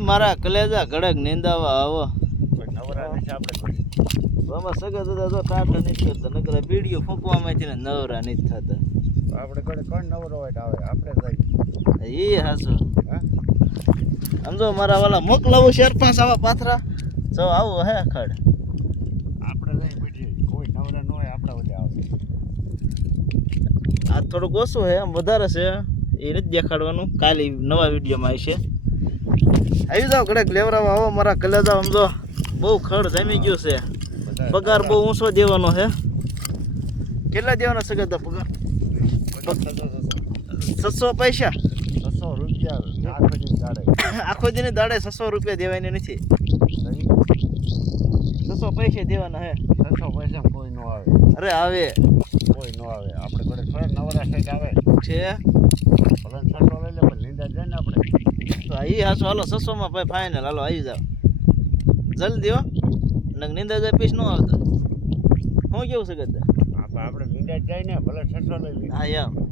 મારા કલેજા કડક નિંદાવા આવો કોઈ નવરા નથી આપણે બાબા સગા દાદા તો ટાટા નથી કરતા નકર બીડીઓ ફૂંકવામાંથી ને નવરા નથી થતા આપણે કોઈ કોણ નવરો હોય તો આવે આપણે જઈ એ હાસો હા સમજો મારા વાલા મોકલાવું શેર પાંચ આવા પાથરા જો આવું હે ખડ આપણે જઈ પછી કોઈ નવરા ન હોય આપણે ઓલે આવે આ થોડુંક ઓછું છે આમ વધારે છે એ નથી દેખાડવાનું કાલે નવા વિડીયોમાં આવશે આવી જાઓ કડક લેવરાવા આવો મારા કલેજા સમજો બહુ ખડ જામી ગયું છે પગાર બહુ ઊંચો દેવાનો છે કેટલા દેવાનો સગા પગાર 600 પૈસા 600 રૂપિયા આખો દિન દાડે આખો દિન દાડે 600 રૂપિયા દેવાની નથી 600 પૈસા દેવાના હે 600 પૈસા કોઈ ન આવે અરે આવે કોઈ ન આવે આપણે ઘરે થોડા નવરા સાઈડ આવે છે ભલે 600 લઈ લે પણ લીંડા જાય ને આપણે તો એ હાસો હાલો 600 માં ભાઈ ફાઇનલ હાલો આવી જાવ જલ્દી હો નગ નિંદા જાય પીસ ન આવતા હું કેવું છે ગદ્દા આપણે લીંડા જાય ને ભલે 600 લઈ લે હા યાર